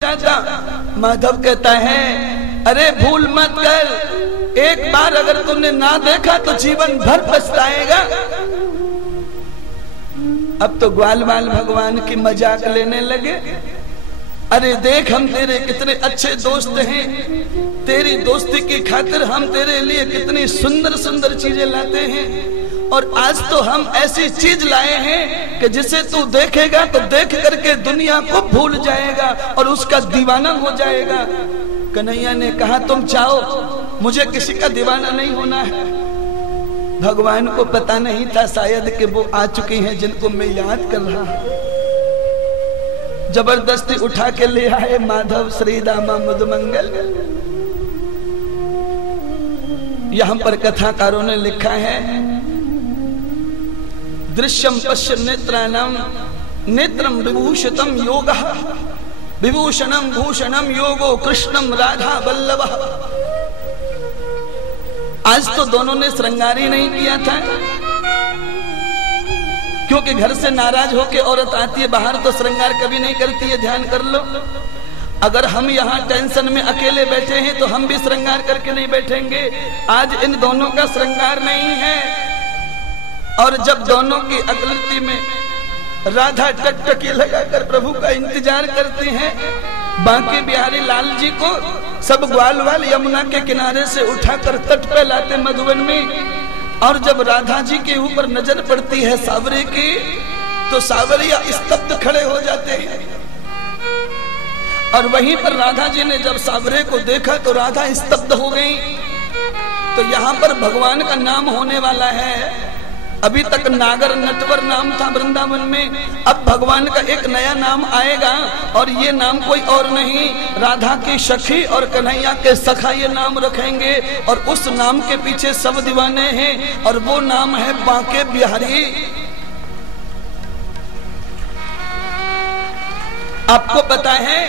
जाता। माधव कहता है अरे भूल मत कर, एक बार अगर तुमने ना देखा तो जीवन भर पछताएगा। अब तो ग्वाल बाल भगवान की मजाक लेने लगे। अरे देख हम तेरे कितने अच्छे दोस्त हैं, तेरी दोस्ती की खातिर हम तेरे लिए कितनी सुंदर सुंदर चीजें लाते हैं, और आज तो हम ऐसी चीज लाए हैं कि जिसे तू देखेगा तो देख करके दुनिया को भूल जाएगा और उसका दीवाना हो जाएगा। कन्हैया ने कहा तुम चाहो, मुझे किसी का दीवाना नहीं होना है। भगवान को पता नहीं था शायद कि वो आ चुकी हैं जिनको मैं याद कर रहा हूं। जबरदस्ती उठा के ले आए माधव श्री दामा मुदमंगल। यहां पर कथाकारों ने लिखा है दृश्यम पश्य नेत्राणाम नेत्रम विभूषितम योगः विभूषणम भूषणम योगो कृष्णम राधा वल्लभः। आज तो दोनों ने श्रृंगार ही नहीं किया था, क्योंकि घर से नाराज होके औरत आती है बाहर तो श्रृंगार कभी नहीं करती है। ध्यान कर लो, अगर हम यहाँ टेंशन में अकेले बैठे हैं तो हम भी श्रृंगार करके नहीं बैठेंगे। आज इन दोनों का श्रृंगार नहीं है, और जब दोनों की आकृति में राधा टकटकी लगाकर प्रभु का इंतजार करते हैं, बांके बिहारी लाल जी को सब ग्वाल वाल यमुना के किनारे से उठाकर तट पे लाते मधुबन में, और जब राधा जी के ऊपर नजर पड़ती है सावरे की तो सावरिया स्तब्ध खड़े हो जाते हैं। और वहीं पर राधा जी ने जब सावरे को देखा तो राधा स्तब्ध हो गई। तो यहाँ पर भगवान का नाम होने वाला है। अभी तक नागर नटवर नाम था वृंदावन में, अब भगवान का एक नया नाम आएगा, और ये नाम कोई और नहीं, राधा की सखी और कन्हैया के सखा ये नाम रखेंगे, और उस नाम के पीछे सब दीवाने हैं, और वो नाम है बांके बिहारी। आपको पता है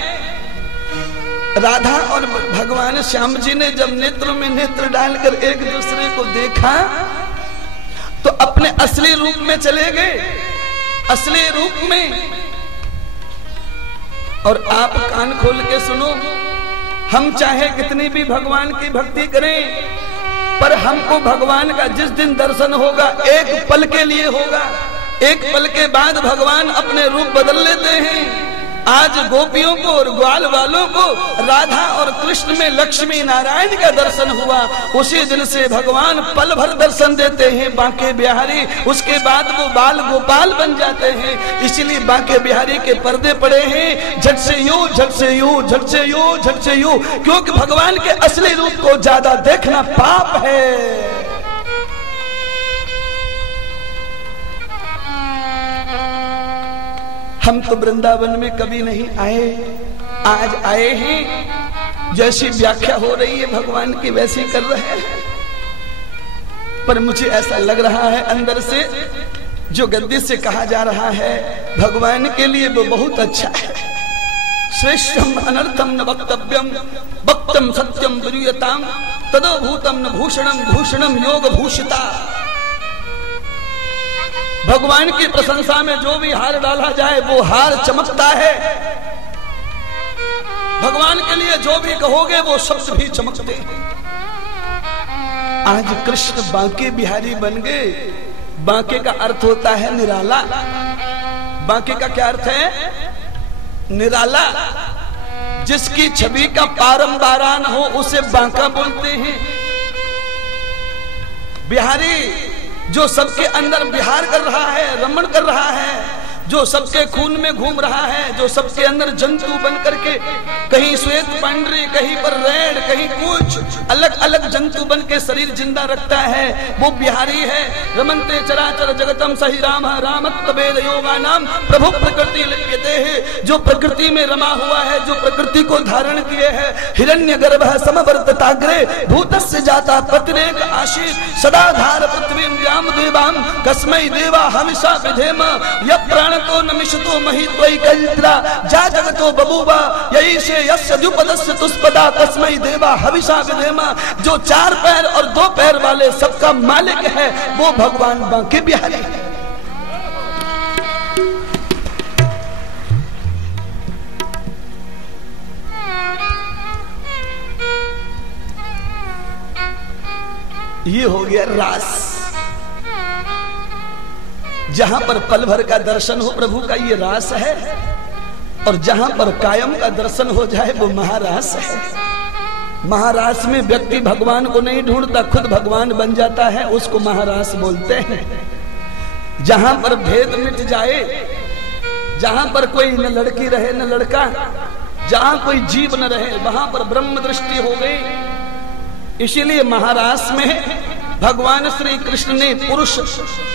राधा और भगवान श्याम जी ने जब नेत्र में नेत्र डालकर एक दूसरे को देखा तो अपने असली रूप में चले गए, असली रूप में। और आप कान खोल के सुनो, हम चाहे कितनी भी भगवान की भक्ति करें, पर हमको भगवान का जिस दिन दर्शन होगा एक पल के लिए होगा, एक पल के बाद भगवान अपने रूप बदल लेते हैं। आज गोपियों को और ग्वाल वालों को राधा और कृष्ण में लक्ष्मी नारायण का दर्शन हुआ, उसी दिन से भगवान पल भर दर्शन देते हैं बांके बिहारी, उसके बाद वो बाल गोपाल बन जाते हैं। इसीलिए बांके बिहारी के पर्दे पड़े हैं, झट से यूं झट से यूं झट से यूं झट से यूं, क्योंकि भगवान के असली रूप को ज्यादा देखना पाप है। हम तो वृंदावन में कभी नहीं आए, आज आए हैं। जैसी व्याख्या हो रही है भगवान की वैसी कर रहे हैं, पर मुझे ऐसा लग रहा है अंदर से जो गद्दी से कहा जा रहा है भगवान के लिए वो बहुत अच्छा है। श्रेष्ठम अनर्थम न वक्तव्यम वक्तम सत्यम ब्रूयताम तदो भूतम न भूषणम भूषणम योग भूषिता। भगवान की प्रशंसा में जो भी हार डाला जाए वो हार चमकता है। भगवान के लिए जो भी कहोगे वो शब्द भी चमकते हैं। आज कृष्ण बांके बिहारी बन गए। बांके का अर्थ होता है निराला। बांके का क्या अर्थ है? निराला। जिसकी छवि का पारंबारान हो उसे बांका बोलते हैं। बिहारी जो सबके अंदर विहार कर रहा है, रमण कर रहा है, जो सबके खून में घूम रहा है, जो सबके अंदर जंतु बन करके कहीं श्वेत पांडरी, कहीं पर रेड, कहीं कुछ अलग अलग जंतु बन के शरीर जिंदा रखता है, वो बिहारी है। रमन्ते चराचर जगतम सही राम रामत्व वेद योगा नाम प्रभु प्रकृति लिप्यते है। जो प्रकृति में रमा हुआ है, जो प्रकृति को धारण किए है, हिरण्य गर्भ समवर्तताग्रे भूतस्य जाता प्रतिरेक आशीष सदाधार पृथ्वी व्याम देवाम कस्मै देवा हमिषा विधेम य प्राण तो नमिषतो महित्वै कल्त्रा जा जगतो बभूवा यही से यस्य द्युपदस्य तुष्पदा तस्मै देवा हविषा विधेमा। जो 4 पैर और 2 पैर वाले सबका मालिक है वो भगवान बांके बिहारी है। ये हो गया रास। जहां पर पल भर का दर्शन हो प्रभु का, ये रास है। और जहां पर कायम का दर्शन हो जाए वो महारास है। महारास में व्यक्ति भगवान को नहीं ढूंढता, खुद भगवान बन जाता है, उसको महारास बोलते हैं। जहां पर भेद मिट जाए, जहां पर कोई न लड़की रहे न लड़का, जहां कोई जीव न रहे, वहां पर ब्रह्म दृष्टि हो गई। इसीलिए महारास में भगवान श्री कृष्ण ने पुरुष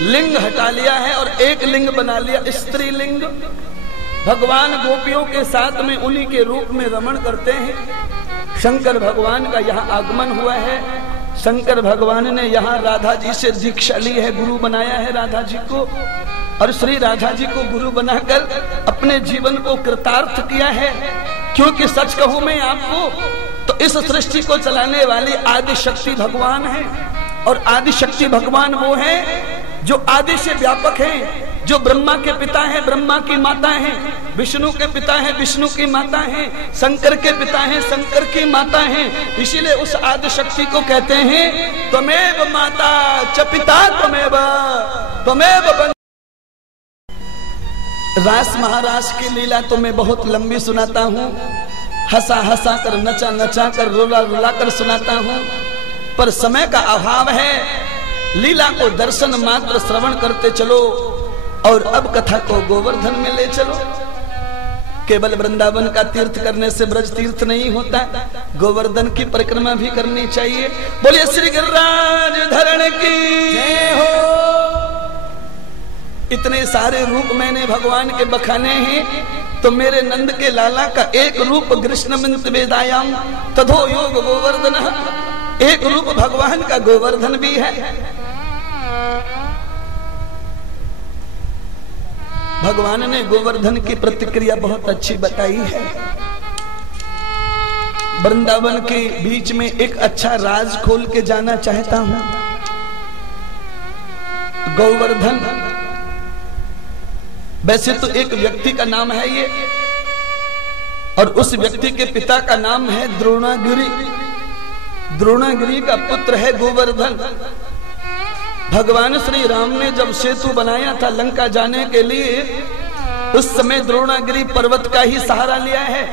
लिंग हटा लिया है और एक लिंग बना लिया, स्त्री लिंग। भगवान गोपियों के साथ में उन्हीं के रूप में रमण करते हैं। शंकर भगवान का यहाँ आगमन हुआ है। शंकर भगवान ने यहाँ राधा जी से दीक्षा ली है, गुरु बनाया है राधा जी को, और श्री राधा जी को गुरु बनाकर अपने जीवन को कृतार्थ किया है। क्योंकि सच कहूं मैं आपको तो इस सृष्टि को चलाने वाली आदि शक्ति भगवान है। और आदि शक्ति भगवान वो है जो आदि से व्यापक है, जो ब्रह्मा के पिता हैं, ब्रह्मा की माता हैं, विष्णु के पिता हैं, विष्णु की माता हैं, शंकर के पिता हैं, शंकर की माता हैं। इसीलिए उस आदि शक्ति को कहते हैं त्वमेव माता च पिता त्वमेव बन। रास महारास की लीला तो मैं बहुत लंबी सुनाता हूँ, हंसा हंसा कर, नचा नचा कर, रुला रुला कर सुनाता हूँ, पर समय का अभाव है। लीला को दर्शन मात्र श्रवण करते चलो। और अब कथा को गोवर्धन में ले चलो। केवल वृंदावन का तीर्थ करने से ब्रज तीर्थ नहीं होता, गोवर्धन की परिक्रमा भी करनी चाहिए। बोलिए श्री गिरिराज धरण की जय हो। इतने सारे रूप मैंने भगवान के बखाने हैं, तो मेरे नंद के लाला का एक रूप कृष्णमिंत वेदायाम तथो योग गोवर्धन, एक रूप भगवान का गोवर्धन भी है। भगवान ने गोवर्धन की प्रतिक्रिया बहुत अच्छी बताई है। वृंदावन के बीच में एक अच्छा राज खोल के जाना चाहता हूं। गोवर्धन वैसे तो एक व्यक्ति का नाम है ये, और उस व्यक्ति के पिता का नाम है द्रोणागिरि। द्रोणागिरि का पुत्र है गोवर्धन। भगवान श्री राम ने जब सेतु बनाया था लंका जाने के लिए, उस समय द्रोणागिरि पर्वत का ही सहारा लिया है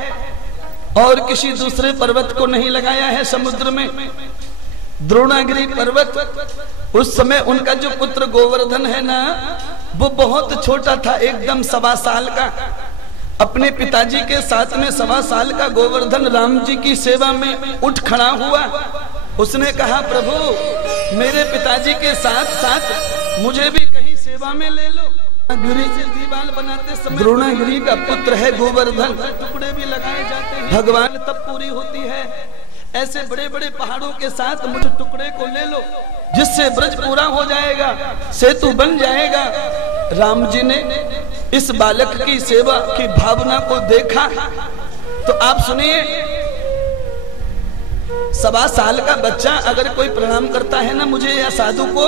और किसी दूसरे पर्वत को नहीं लगाया है समुद्र में। द्रोणागिरि पर्वत, उस समय उनका जो पुत्र गोवर्धन है ना, वो बहुत छोटा था, एकदम 1.25 साल का। अपने पिताजी के साथ में 1.25 साल का गोवर्धन राम जी की सेवा में उठ खड़ा हुआ। उसने कहा प्रभु मेरे पिताजी के साथ साथ मुझे भी कहीं सेवा में ले लो। गिरी से दीवाल बनाते समय द्रोणागिरि का पुत्र है गोवर्धन, टुकड़े भी लगाए जाते हैं। भगवान तब पूरी होती है। ऐसे बड़े बड़े पहाड़ों के साथ मुझ टुकड़े को ले लो, जिससे ब्रज पूरा हो जाएगा, सेतु बन जाएगा। राम जी ने इस बालक की सेवा की भावना को देखा तो आप सुनिए, 1.25 साल का बच्चा अगर कोई प्रणाम करता है ना मुझे या साधु को,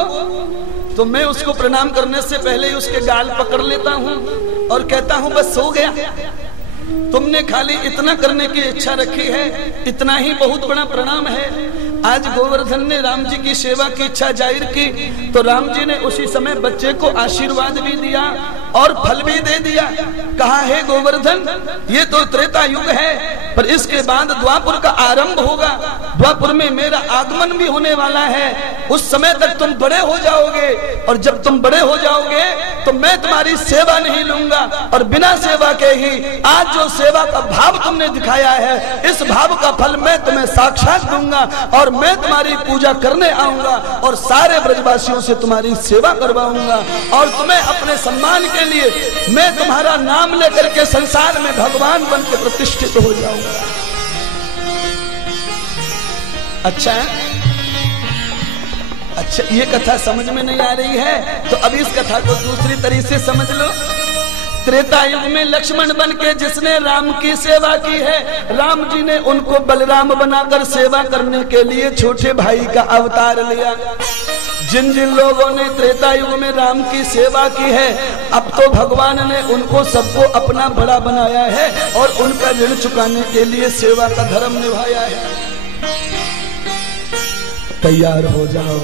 तो मैं उसको प्रणाम करने से पहले ही उसके गाल पकड़ लेता हूँ और कहता हूँ बस हो गया, तुमने खाली इतना करने की इच्छा रखी है, इतना ही बहुत बड़ा प्रणाम है। आज गोवर्धन ने राम जी की सेवा की इच्छा जाहिर की तो राम जी ने उसी समय बच्चे को आशीर्वाद भी दिया और फल भी दे दिया। कहा है गोवर्धन ये तो त्रेता युग है, पर इसके बाद द्वापुर का आरंभ होगा, द्वापुर में मेरा आगमन भी होने वाला है। उस समय तक तुम बड़े हो जाओगे और जब तुम बड़े हो जाओगे तो मैं तुम्हारी सेवा नहीं लूंगा, और बिना सेवा के ही आज जो सेवा का भाव तुमने दिखाया है, इस भाव का फल मैं तुम्हें साक्षात दूंगा और मैं तुम्हारी पूजा करने आऊंगा और सारे ब्रजवासियों से तुम्हारी सेवा करवाऊंगा और तुम्हें अपने सम्मान के लिए मैं तुम्हारा नाम लेकर के संसार में भगवान बन के प्रतिष्ठित हो जाऊंगा। अच्छा अच्छा, ये कथा समझ में नहीं आ रही है तो अब इस कथा को दूसरी तरीके से समझ लो। त्रेता युग में लक्ष्मण बन के जिसने राम की सेवा की है, राम जी ने उनको बलराम बनाकर सेवा करने के लिए छोटे भाई का अवतार लिया। जिन जिन लोगों ने त्रेता युग में राम की सेवा की है, अब तो भगवान ने उनको सबको अपना बड़ा बनाया है और उनका ऋण चुकाने के लिए सेवा का धर्म निभाया है। तैयार हो जाओ।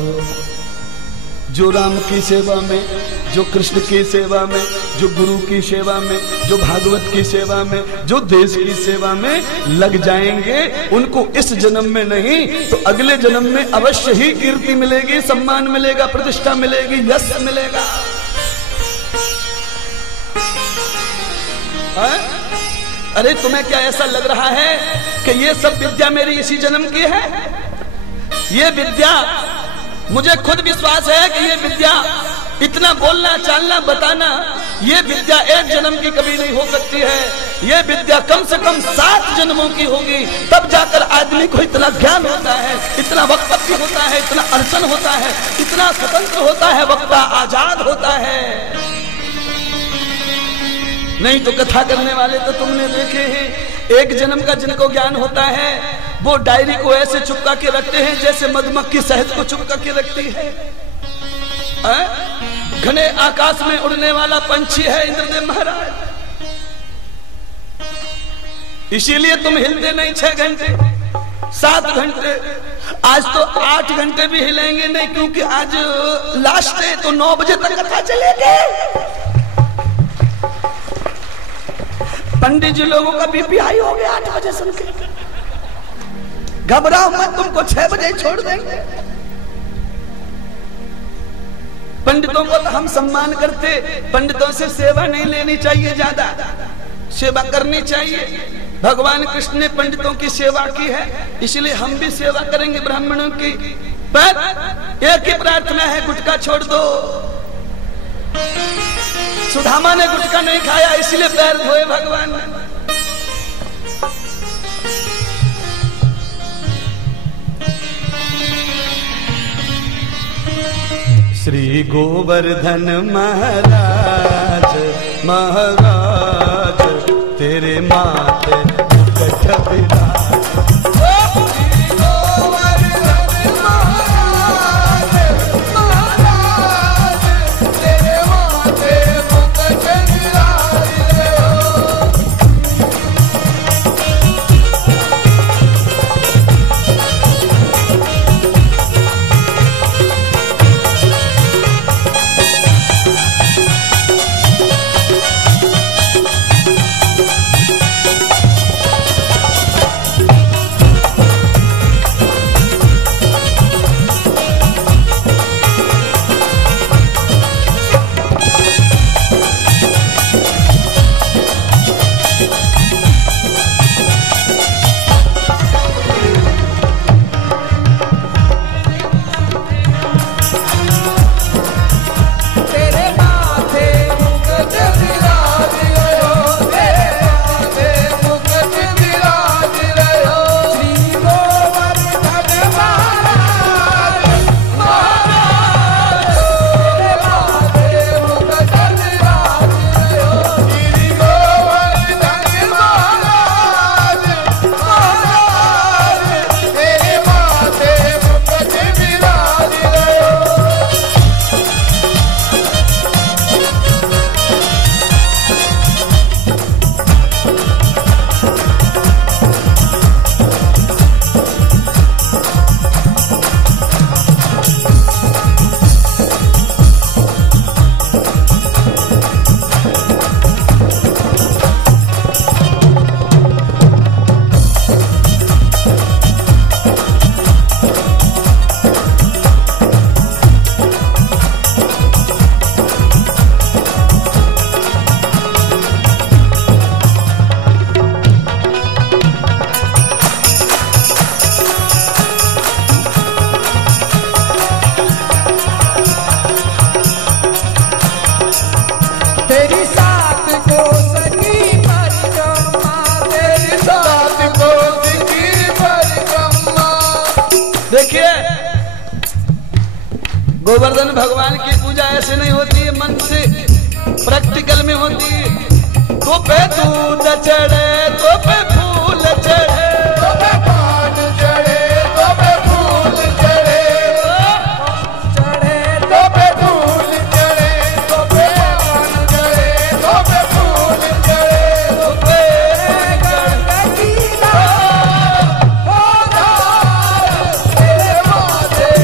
जो राम की सेवा में, जो कृष्ण की सेवा में, जो गुरु की सेवा में, जो भागवत की सेवा में, जो देश की सेवा में लग जाएंगे, उनको इस जन्म में नहीं तो अगले जन्म में अवश्य ही कीर्ति मिलेगी, सम्मान मिलेगा, प्रतिष्ठा मिलेगी, यश मिलेगा। अरे तुम्हें क्या ऐसा लग रहा है कि ये सब विद्या मेरी इसी जन्म की है? ये विद्या, मुझे खुद विश्वास है कि ये विद्या, इतना बोलना, चालना, बताना, ये विद्या एक जन्म की कभी नहीं हो सकती है। ये विद्या कम से कम 7 जन्मों की होगी, तब जाकर आदमी को इतना ज्ञान होता है, इतना वक्तव्य होता है, इतना अर्चन होता है, इतना स्वतंत्र होता है, वक्ता आजाद होता है। नहीं तो कथा करने वाले तो तुमने देखे हैं, एक जन्म का जिनको ज्ञान होता है वो डायरी को ऐसे चिपका के रखते हैं जैसे मधुमक्खी शहद को चिपका के रखती है। घने आकाश में उड़ने वाला पंछी है इंद्रदेव महाराज, इसीलिए तुम हिलते नहीं 6 घंटे 7 घंटे, आज तो 8 घंटे भी हिलेंगे नहीं, क्योंकि आज लास्ट है तो 9 बजे तक कथा चलेगी। पंडित जी लोगों का बीपी हाई हो गया 8 बजे सुन के। घबराओ मत, तुमको 6 बजे छोड़ देंगे। पंडितों को तो हम सम्मान करते, पंडितों से सेवा नहीं लेनी चाहिए, ज्यादा सेवा करनी चाहिए। भगवान कृष्ण ने पंडितों की सेवा की है, इसलिए हम भी सेवा करेंगे ब्राह्मणों की। पर एक ही प्रार्थना है, गुटखा छोड़ दो। सुदामा ने गुटखा नहीं खाया, इसलिए पैर धोए भगवान ने। श्री गोवर्धन महाराज महाराज तेरे माथे मुकुट विराज। देखिए, गोवर्धन भगवान की पूजा ऐसे नहीं होती है, मन से प्रैक्टिकल में होती है। तो पे दूध चढ़े, तो पे फूल चढ़े, तो पे पान चढ़े, तो पे फूल चढ़े, तो पे फूल चढ़े, तो पे पान चढ़े, तो पे फूल चढ़े, तो पे गणपति तेरे माथे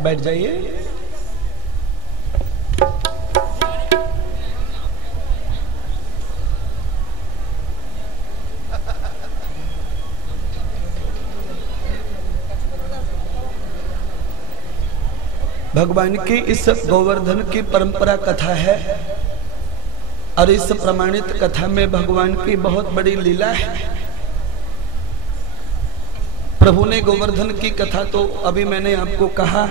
बैठ जाइए। भगवान की इस गोवर्धन की परंपरा कथा है और इस प्रमाणित कथा में भगवान की बहुत बड़ी लीला है। प्रभु ने गोवर्धन की कथा तो अभी मैंने आपको कहा,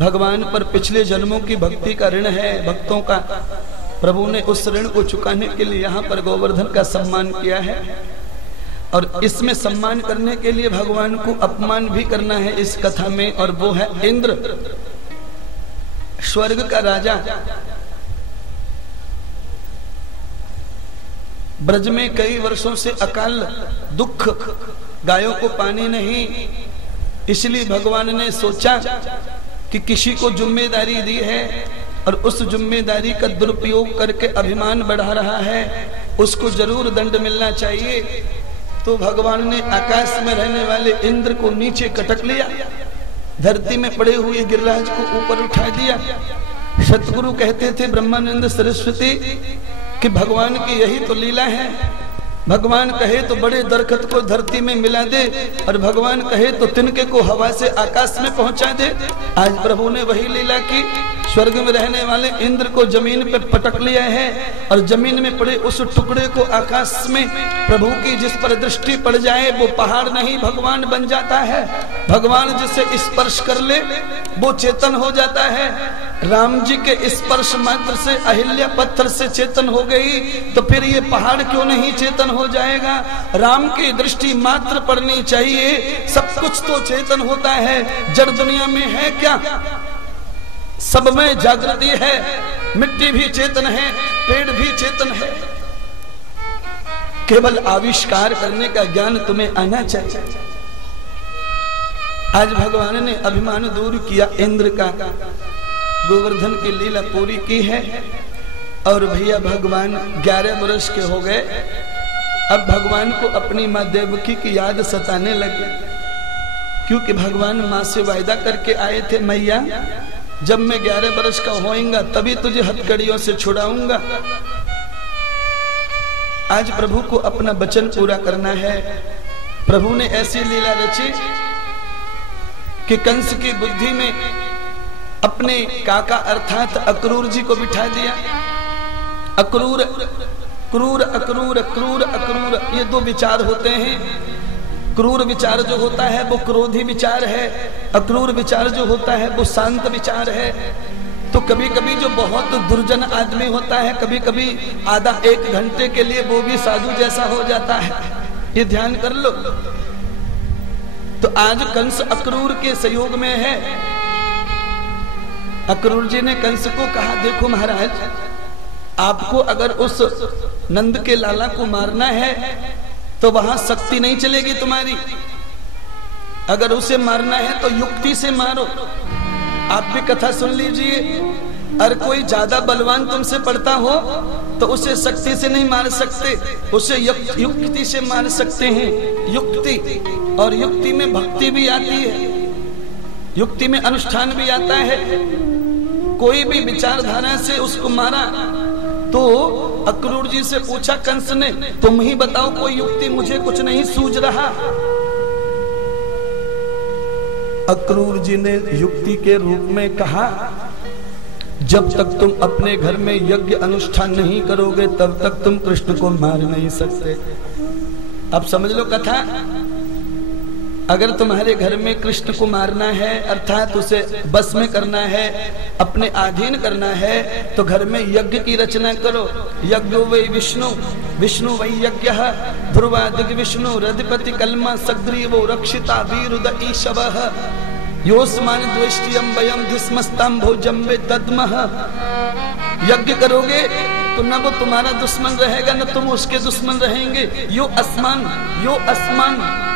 भगवान पर पिछले जन्मों की भक्ति का ऋण है भक्तों का। प्रभु ने उस ऋण को चुकाने के लिए यहाँ पर गोवर्धन का सम्मान किया है और इसमें सम्मान करने के लिए भगवान को अपमान भी करना है इस कथा में, और वो है इंद्र, स्वर्ग का राजा। ब्रज में कई वर्षों से अकाल दुख, गायों को पानी नहीं, इसलिए भगवान ने सोचा कि किसी को जिम्मेदारी दी है और उस जिम्मेदारी का दुरुपयोग करके अभिमान बढ़ा रहा है, उसको जरूर दंड मिलना चाहिए। तो भगवान ने आकाश में रहने वाले इंद्र को नीचे कटक लिया, धरती में पड़े हुए गिरिराज को ऊपर उठा दिया। सतगुरु कहते थे ब्रह्मानंद सरस्वती कि भगवान की यही तो लीला है। भगवान कहे तो बड़े दरखत को धरती में मिला दे और भगवान कहे तो तिनके को हवा से आकाश में पहुंचा दे। आज प्रभु ने वही लीला की, स्वर्ग में रहने वाले इंद्र को जमीन पे पटक लिया है और जमीन में पड़े उस टुकड़े को आकाश में प्रभु की जिस पर दृष्टि पड़ जाए वो पहाड़ नहीं भगवान बन जाता है। भगवान जिसे स्पर्श कर ले वो चेतन हो जाता है। राम जी के स्पर्श मात्र से अहिल्या पत्थर से चेतन हो गई, तो फिर ये पहाड़ क्यों नहीं चेतन हो जाएगा। राम की दृष्टि मात्र पड़नी चाहिए, सब कुछ तो चेतन होता है। जड़ दुनिया में है क्या, सब में जागृति है। मिट्टी भी चेतन है, पेड़ भी चेतन है। केवल आविष्कार करने का ज्ञान तुम्हें आना चाहिए। आज भगवान ने अभिमान दूर किया इंद्र का, गोवर्धन की लीला पूरी की है। और भैया भगवान 11 वर्ष के हो गए। अब भगवान को अपनी माँ देवकी की याद सताने लगी, क्योंकि भगवान माँ से वायदा करके आए थे, मैया जब मैं 11 वर्ष का होऊंगा तभी तुझे हथकड़ियों से छुड़ाऊंगा। आज प्रभु को अपना वचन पूरा करना है। प्रभु ने ऐसी लीला रची कि कंस की बुद्धि में अपने काका अर्थात अक्रूर जी को बिठा दिया। अक्रूर, क्रूर, अक्रूर, क्रूर, अक्रूर, ये दो विचार होते हैं। क्रूर विचार जो होता है वो क्रोधी विचार है, अक्रूर विचार जो होता है वो शांत विचार है। तो कभी कभी जो बहुत दुर्जन आदमी होता है, कभी कभी आधा 1 घंटे के लिए वो भी साधु जैसा हो जाता है, ये ध्यान कर लो। तो आज कंस अक्रूर के सहयोग में है। अक्रूर जी ने कंस को कहा, देखो महाराज, आपको अगर उस नंद के लाला को मारना है तो वहां शक्ति नहीं चलेगी तुम्हारी। अगर उसे मारना है तो युक्ति से मारो। आप भी कथा सुन लीजिए, अगर कोई ज्यादा बलवान तुमसे पड़ता हो तो उसे शक्ति से नहीं मार सकते, उसे युक्ति से मार सकते हैं। युक्ति, और युक्ति में भक्ति भी आती है, युक्ति में अनुष्ठान भी आता है। कोई भी विचारधारा से उसको मारा। तो अक्रूर जी से पूछा कंस ने, तुम ही बताओ कोई युक्ति, मुझे कुछ नहीं सूझ रहा। अक्रूर जी ने युक्ति के रूप में कहा, जब तक तुम अपने घर में यज्ञ अनुष्ठान नहीं करोगे तब तक तुम कृष्ण को मार नहीं सकते। अब समझ लो कथा। अगर तुम्हारे घर में कृष्ण को मारना है अर्थात उसे बस में करना है, अपने अधीन करना है, तो घर में यज्ञ की रचना करो। यज्ञो वै विष्णु, विष्णु वै यज्ञ, ध्रुवा दिग्विष्णु रधिपति कलमा सग्रीवो रक्षिता वीरुद ईशवः, योस्मान द्वेष्टियम वयम धिस्मस्ताम भोजम्बे दद्मः। यज्ञ करोगे तो न वो तुम्हारा दुश्मन रहेगा न तुम उसके दुश्मन रहेंगे। यो अस्मान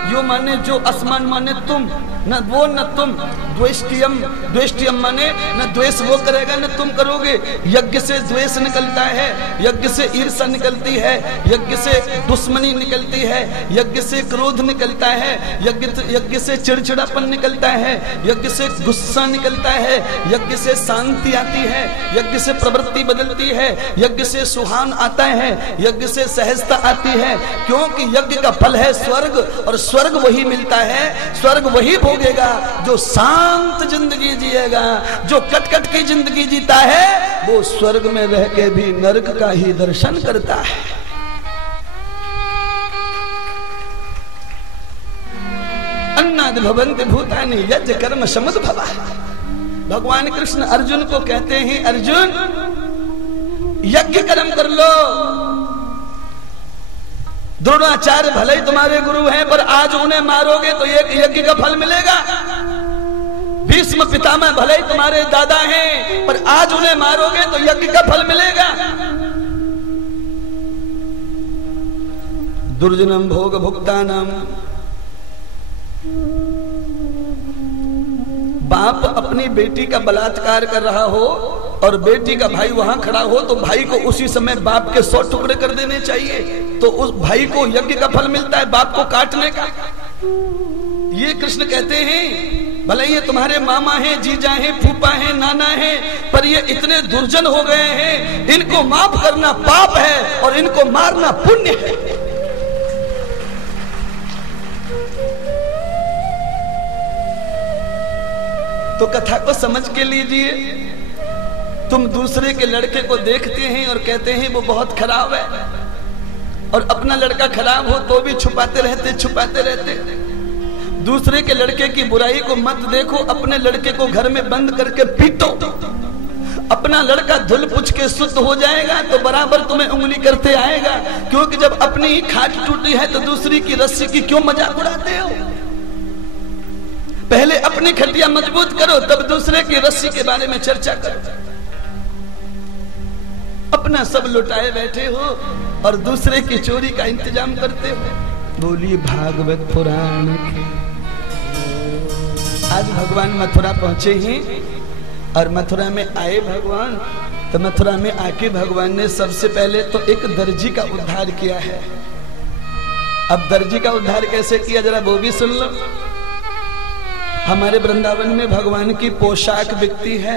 यो माने जो, आसमान माने तुम, न वो न तुम। द्वेष्टियम, द्वेष्टियम माने न द्वेष वो करेगा न तुम करोगे। यज्ञ से द्वेष निकलता है, यज्ञ से ईर्ष्या निकलती है, यज्ञ से दुश्मनी निकलती है, यज्ञ से क्रोध निकलता है, यज्ञ से चिड़चिड़ापन निकलता है, यज्ञ से गुस्सा निकलता है, यज्ञ से शांति आती है, यज्ञ से प्रवृत्ति बदलती है, यज्ञ से सुहान आता है, यज्ञ से सहजता आती है। क्योंकि यज्ञ का फल है स्वर्ग, और स्वर्ग वही मिलता है, स्वर्ग वही भोगेगा जो शांत जिंदगी जिएगा। जो कटकट की जिंदगी जीता है वो स्वर्ग में रह के भी नरक का ही दर्शन करता है। अन्नादि भवन्ति भूतानि यज्ञ कर्म समुद्भवा। भगवान कृष्ण अर्जुन को कहते हैं, अर्जुन यज्ञ कर्म कर लो। द्रोणाचार्य भले ही तुम्हारे गुरु हैं, पर आज उन्हें मारोगे तो एक यज्ञ का फल मिलेगा। भीष्म पितामह भले ही तुम्हारे दादा हैं, पर आज उन्हें मारोगे तो यज्ञ का फल मिलेगा। दुर्जनम भोग भुक्तानम। बाप अपनी बेटी का बलात्कार कर रहा हो और बेटी का भाई वहां खड़ा हो तो भाई को उसी समय बाप के 100 टुकड़े कर देने चाहिए, तो उस भाई को यज्ञ का फल मिलता है बाप को काटने का। ये कृष्ण कहते हैं भले ये तुम्हारे मामा हैं, जीजा हैं, फूफा हैं, नाना हैं, पर ये इतने दुर्जन हो गए हैं, इनको माफ करना पाप है और इनको मारना पुण्य है। तो कथा को समझ के लीजिए। तुम दूसरे के लड़के को देखते हैं और कहते हैं वो बहुत खराब है, और अपना लड़का खराब हो तो भी छुपाते रहते। दूसरे के लड़के की बुराई को मत देखो, अपने लड़के को घर में बंद करके पीटो। अपना लड़का धुल पुछ के शुद्ध हो जाएगा तो बराबर तुम्हें उंगली करते आएगा। क्योंकि जब अपनी ही खाट टूटी है तो दूसरी की रस्सी की क्यों मजाक उड़ाते हो? पहले अपनी खटिया मजबूत करो, तब दूसरे की रस्सी के बारे में चर्चा करो। अपना सब लुटाए बैठे हो और दूसरे की चोरी का इंतजाम करते हो। बोलिए भागवत पुराण की। आज भगवान मथुरा पहुंचे हैं और मथुरा में आए भगवान, तो मथुरा में आके भगवान ने सबसे पहले तो एक दर्जी का उद्धार किया है। अब दर्जी का उद्धार कैसे किया जरा वो भी सुन लो। हमारे वृंदावन में भगवान की पोशाक बिकती है,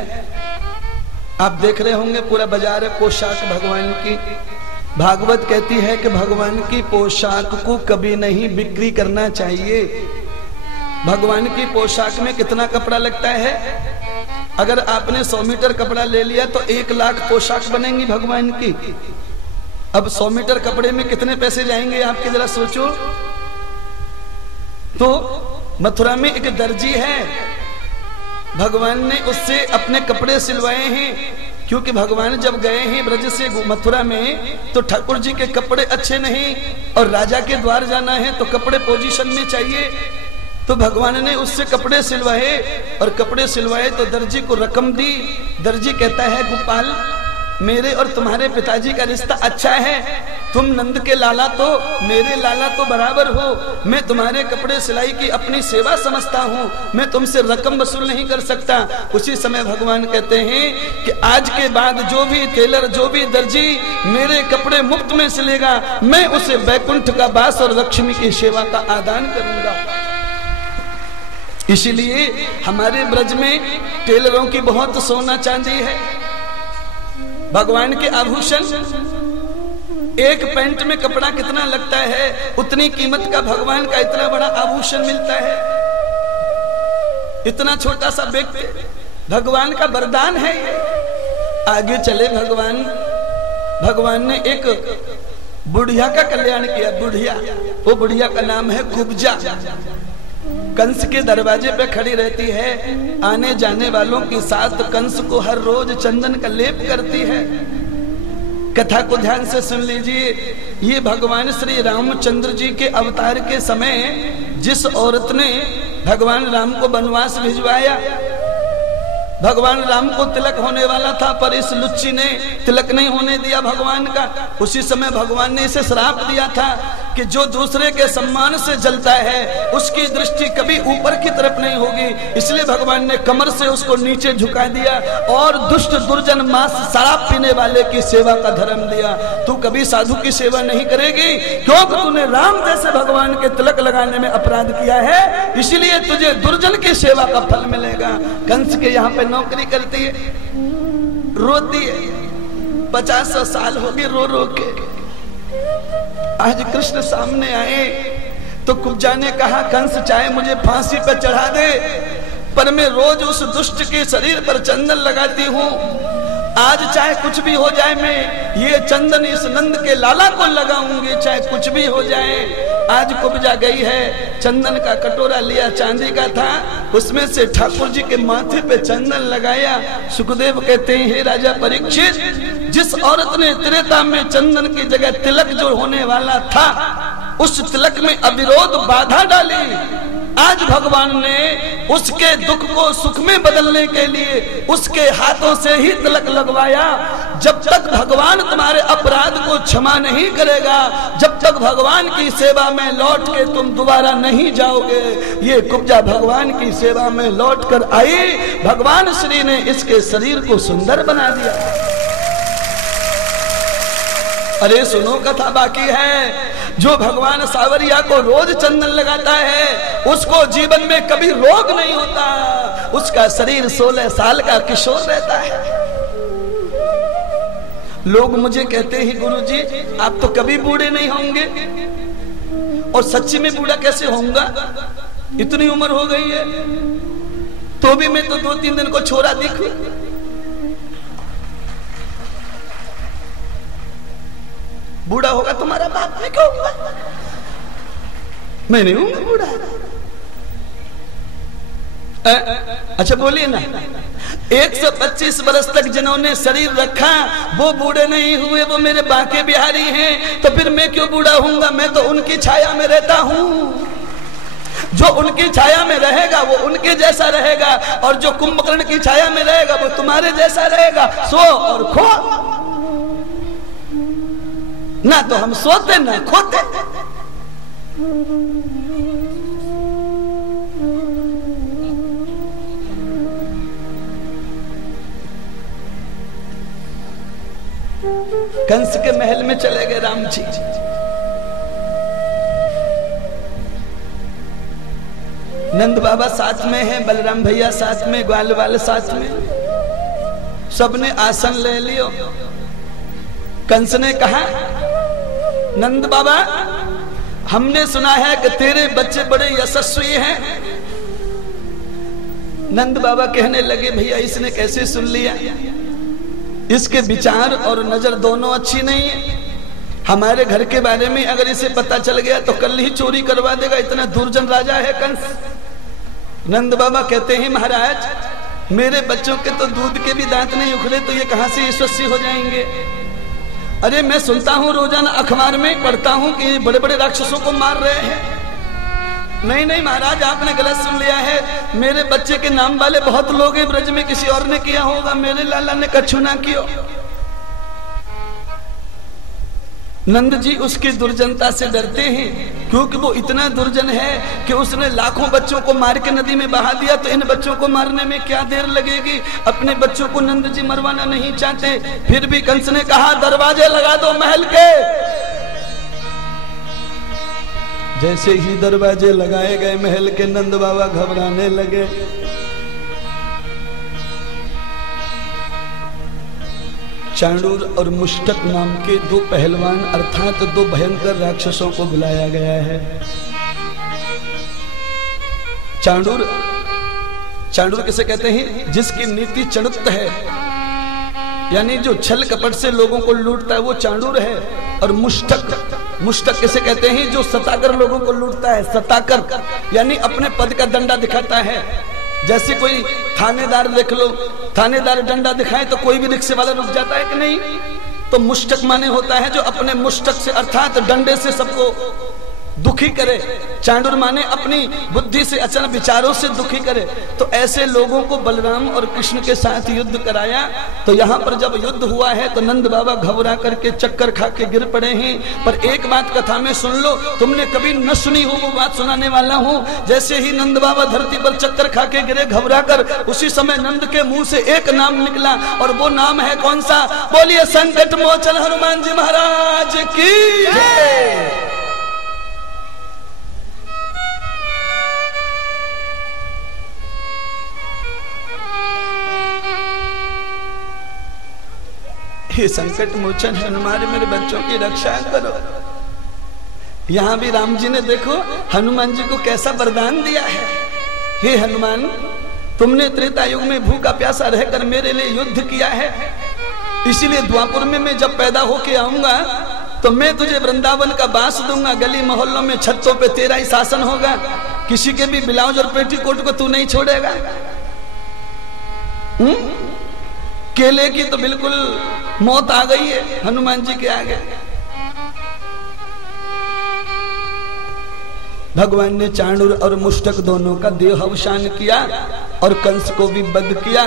आप देख रहे होंगे पूरा बाजार है पोशाक भगवान की। भागवत कहती है कि भगवान की पोशाक को कभी नहीं बिक्री करना चाहिए। भगवान की पोशाक में कितना कपड़ा लगता है? अगर आपने 100 मीटर कपड़ा ले लिया तो 1 लाख पोशाक बनेंगी भगवान की। अब 100 मीटर कपड़े में कितने पैसे जाएंगे आपके जरा सोचो। तो मथुरा में एक दर्जी है, भगवान ने उससे अपने कपड़े सिलवाए हैं। क्योंकि भगवान जब गए हैं ब्रज से मथुरा में तो ठाकुर जी के कपड़े अच्छे नहीं, और राजा के द्वार जाना है तो कपड़े पोजीशन में चाहिए। तो भगवान ने उससे कपड़े सिलवाए, और कपड़े सिलवाए तो दर्जी को रकम दी। दर्जी कहता है गोपाल मेरे और तुम्हारे पिताजी का रिश्ता अच्छा है, तुम नंद के लाला तो मेरे लाला तो बराबर हो। मैं तुम्हारे कपड़े सिलाई की अपनी सेवा समझता हूँ, मैं तुमसे रकम वसूल नहीं कर सकता। उसी समय भगवान कहते हैं कि आज के बाद जो भी टेलर जो भी दर्जी मेरे कपड़े मुफ्त में सिलेगा, मैं उसे वैकुंठ का वास और लक्ष्मी की सेवा का आदान करूंगा। इसीलिए हमारे ब्रज में टेलरों की बहुत सोना चांदी है। भगवान के आभूषण, एक पैंट में कपड़ा कितना लगता है उतनी कीमत का भगवान का इतना बड़ा आभूषण मिलता है। इतना छोटा सा व्यक्ति भगवान का वरदान है। आगे चले भगवान ने एक बुढ़िया का कल्याण किया। बुढ़िया, वो बुढ़िया का नाम है कुब्जा। कंस के दरवाजे पे खड़ी रहती है, आने जाने वालों के साथ कंस को हर रोज चंदन का लेप करती है। कथा को ध्यान से सुन लीजिए। ये भगवान श्री रामचंद्र जी के अवतार के समय जिस औरत ने भगवान राम को वनवास भिजवाया, भगवान राम को तिलक होने वाला था पर इस लुच्ची ने तिलक नहीं होने दिया भगवान का। उसी समय भगवान ने इसे श्राप दिया था कि जो दूसरे के सम्मान से जलता है उसकी दृष्टि कभी ऊपर की तरफ नहीं होगी, इसलिए भगवान ने कमर से उसको नीचे झुका दिया और दुष्ट दुर्जन मांस शराब पीने वाले की सेवा का धर्म दिया। तू कभी साधु की सेवा नहीं करेगी क्योंकि तूने राम जैसे भगवान के तिलक लगाने में अपराध किया है, इसलिए तुझे दुर्जन की सेवा का फल मिलेगा। कंस के यहाँ पे नौकरी करती है, रोती है, 50 साल हो गए रो रो के। आज कृष्ण सामने आए तो कुब्जा ने कहा कंस चाहे मुझे फांसी पर चढ़ा दे, पर मैं रोज उस दुष्ट के शरीर पर चंदन लगाती हूँ। आज चाहे कुछ भी हो जाए, मैं ये चंदन इस नंद के लाला को लगाऊंगी, चाहे कुछ भी हो जाए। आज कुब्जा गई है, चंदन का कटोरा लिया, चांदी का था, उसमें से ठाकुर जी के माथे पे चंदन लगाया। सुखदेव कहते हैं हे राजा परीक्षित, जिस औरत ने त्रेता में चंदन की जगह तिलक जो होने वाला था उस तिलक में अविरोध बाधा डाली, आज भगवान ने उसके दुख को सुख में बदलने के लिए उसके हाथों से ही तिलक लगवाया। जब तक भगवान तुम्हारे अपराध को क्षमा नहीं करेगा, जब तक भगवान की सेवा में लौट के तुम दोबारा नहीं जाओगे। ये कुब्जा भगवान की सेवा में लौट कर आई, भगवान श्री ने इसके शरीर को सुंदर बना दिया। अरे सुनो, कथा बाकी है। जो भगवान सावरिया को रोज चंदन लगाता है उसको जीवन में कभी रोग नहीं होता, उसका शरीर 16 साल का किशोर रहता है। लोग मुझे कहते हैं गुरुजी आप तो कभी बूढ़े नहीं होंगे, और सच्ची में बूढ़ा कैसे होऊंगा, इतनी उम्र हो गई है तो भी मैं तो 2-3 दिन को छोरा दिखूं। बूढ़ा होगा तुम्हारा बाप, मैं क्यों होगा, मैं नहीं हूं बूढ़ा। अच्छा बोलिए ना, 125 वर्ष तक जिन्होंने शरीर रखा वो बूढ़े नहीं हुए, वो मेरे बांके बिहारी हैं, तो फिर मैं क्यों बूढ़ा होऊंगा। मैं तो उनकी छाया में रहता हूं। जो उनकी छाया में रहेगा वो उनके जैसा रहेगा, और जो कुंभकर्ण की छाया में रहेगा वो तुम्हारे जैसा रहेगा। सो और खो, ना तो हम सोते ना खोते। कंस के महल में चले गए राम जी। नंद बाबा साथ में हैं, बलराम भैया साथ में, ग्वाल वाले साथ में, सबने आसन ले लियो। कंस ने कहा नंद बाबा हमने सुना है कि तेरे बच्चे बड़े यशस्वी हैं। नंद बाबा कहने लगे भैया इसने कैसे सुन लिया, इसके विचार और नजर दोनों अच्छी नहीं है। हमारे घर के बारे में अगर इसे पता चल गया तो कल ही चोरी करवा देगा, इतना दुर्जन राजा है कंस। नंद बाबा कहते हैं महाराज मेरे बच्चों के तो दूध के भी दांत नहीं उखड़े, तो ये कहां से यशस्वी हो जाएंगे। अरे मैं सुनता हूँ रोजाना अखबार में पढ़ता हूँ कि बड़े बड़े राक्षसों को मार रहे हैं। नहीं नहीं महाराज आपने गलत सुन लिया है, मेरे बच्चे के नाम वाले बहुत लोग हैं ब्रज में, किसी और ने किया होगा, मेरे लाला ने कछु ना किया। नंद जी उसकी दुर्जनता से डरते हैं, क्योंकि वो इतना दुर्जन है कि उसने लाखों बच्चों को मार के नदी में बहा दिया, तो इन बच्चों को मारने में क्या देर लगेगी। अपने बच्चों को नंद जी मरवाना नहीं चाहते। फिर भी कंस ने कहा दरवाजे लगा दो महल के। जैसे ही दरवाजे लगाए गए महल के, नंद बाबा घबराने लगे। चांडूर और मुष्टक नाम के 2 पहलवान अर्थात 2 भयंकर राक्षसों को बुलाया गया है। चांडूर किसे कहते हैं, जिसकी नीति चणुत है, यानी जो छल कपट से लोगों को लूटता है वो चांडूर है। और मुष्टक किसे कहते हैं, जो सताकर लोगों को लूटता है। सताकर यानी अपने पद का डंडा दिखाता है। जैसे कोई थानेदार देख लो, थानेदार डंडा दिखाए तो कोई भी रिक्शे वाला रुक जाता है कि नहीं। तो मुष्टक माने होता है जो अपने मुष्टक से अर्थात डंडे से सबको दुखी करे, चांडुर माने अपनी बुद्धि से अचानक विचारों से दुखी करे। तो ऐसे लोगों को बलराम और कृष्ण के साथ युद्ध कराया। तो यहाँ पर जब युद्ध हुआ है तो नंद बाबा घबरा करके चक्कर खा के गिर पड़े हैं। पर एक बात कथा में सुन लो, तुमने कभी न सुनी हो वो बात सुनाने वाला हूँ। जैसे ही नंद बाबा धरती पर चक्कर खा के गिरे घबरा कर, उसी समय नंद के मुंह से एक नाम निकला, और वो नाम है कौन सा? बोलिए संकट मोचन हनुमान जी महाराज की जय। हे संकट मोचन हनुमान मेरे बच्चों की रक्षा करो। यहाँ भी राम जी ने देखो हनुमान जी को कैसा वरदान दिया है। हे हनुमान, तुमने त्रेता युग में भूखा प्यासा रहकर मेरे लिए युद्ध किया है, इसीलिए द्वापर में मैं जब पैदा होके आऊंगा तो मैं तुझे वृंदावन का बांस दूंगा। गली मोहल्लों में छतों पे तेरा ही शासन होगा, किसी के भी ब्लाउज और पेटीकोट को तू नहीं छोड़ेगा। केले की तो बिल्कुल मौत आ गई है हनुमान जी के आगे। भगवान ने चाणूर और मुष्टक दोनों का देहावसान किया और कंस को भी वध किया।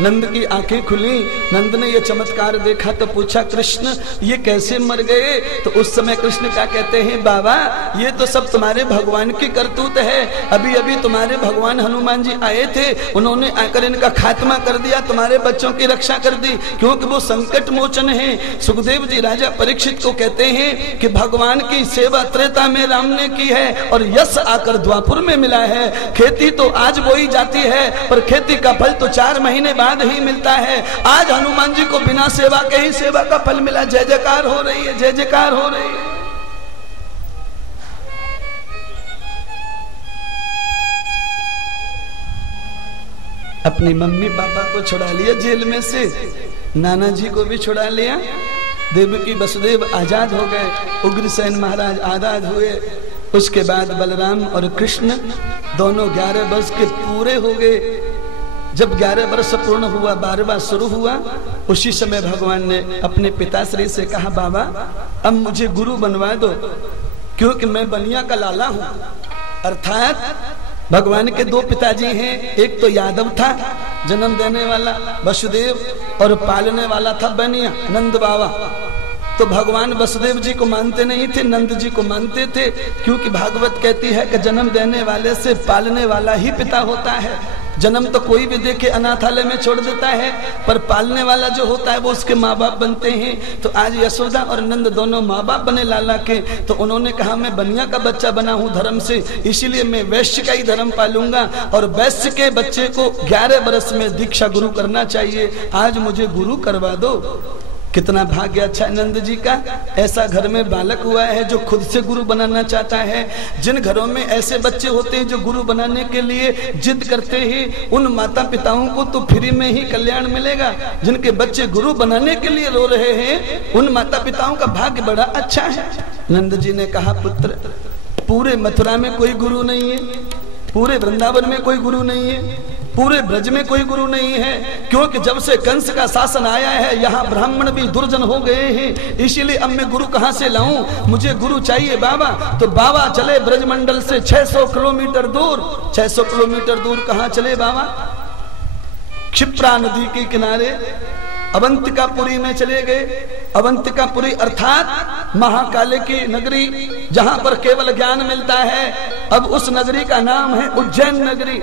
नंद की आंखें खुली, नंद ने यह चमत्कार देखा तो पूछा कृष्ण ये कैसे मर गए? तो उस समय कृष्ण क्या कहते हैं, बाबा ये तो सब तुम्हारे भगवान की करतूत है। अभी अभी तुम्हारे भगवान हनुमान जी आए थे, उन्होंने आकर इनका खात्मा कर दिया, तुम्हारे बच्चों की रक्षा कर दी, क्योंकि वो संकट मोचन है। सुखदेव जी राजा परीक्षित को कहते हैं कि भगवान की सेवा त्रेता में राम ने की है और यश आकर द्वापर में मिला है। खेती तो आज बोई जाती है पर खेती का फल तो 4 महीने बाद ही मिलता है। आज हनुमान जी को बिना सेवा के ही सेवा का फल मिला। जय जयकार हो रही है, जय जयकार हो रही है। अपनी मम्मी पापा को छुड़ा लिया जेल में से, नाना जी को भी छुड़ा लिया, देवकी वसुदेव आजाद हो गए, उग्रसेन महाराज आजाद हुए। उसके बाद बलराम और कृष्ण दोनों 11 वर्ष के पूरे हो गए। जब 11 वर्ष पूर्ण हुआ, 12वां शुरू हुआ, उसी समय भगवान ने अपने पिताश्री से कहा बाबा अब मुझे गुरु बनवा दो, क्योंकि मैं बनिया का लाला हूं। अर्थात भगवान के 2 पिताजी हैं, एक तो यादव था जन्म देने वाला वसुदेव, और पालने वाला था बनिया नंद बाबा। तो भगवान वसुदेव जी को मानते नहीं थे, नंद जी को मानते थे, क्योंकि भागवत कहती है कि जन्म देने वाले से पालने वाला ही पिता होता है। जन्म तो कोई भी देके अनाथालय में छोड़ देता है, पर पालने वाला जो होता है वो उसके माँ बाप बनते हैं। तो आज यशोदा और नंद दोनों माँ बाप बने लाला के। तो उन्होंने कहा मैं बनिया का बच्चा बना हूँ धर्म से, इसीलिए मैं वैश्य का ही धर्म पालूंगा, और वैश्य के बच्चे को 11 वर्ष में दीक्षा गुरु करना चाहिए। आज मुझे गुरु करवा दो। कितना भाग्य अच्छा नंद जी का, ऐसा घर में बालक हुआ है जो खुद से गुरु बनाना चाहता है। जिन घरों में ऐसे बच्चे होते हैं जो गुरु बनाने के लिए जिद करते हैं, उन माता पिताओं को तो फ्री में ही कल्याण मिलेगा। जिनके बच्चे गुरु बनाने के लिए रो रहे हैं, उन माता पिताओं का भाग्य बड़ा अच्छा है। नंद जी ने कहा पुत्र, पूरे मथुरा में कोई गुरु नहीं है, पूरे वृंदावन में कोई गुरु नहीं है, पूरे ब्रज में कोई गुरु नहीं है, क्योंकि जब से कंस का शासन आया है यहाँ ब्राह्मण भी दुर्जन हो गए हैं। इसीलिए अब मैं गुरु कहाँ से लाऊं, मुझे गुरु चाहिए बाबा। तो बाबा चले ब्रजमंडल से 600 किलोमीटर दूर। 600 किलोमीटर दूर कहाँ चले बाबा? क्षिप्रा नदी के किनारे अवंतिकापुरी में चले गए। अवंतिकापुरी अर्थात महाकाले की नगरी, जहां पर केवल ज्ञान मिलता है। अब उस नगरी का नाम है उज्जैन नगरी।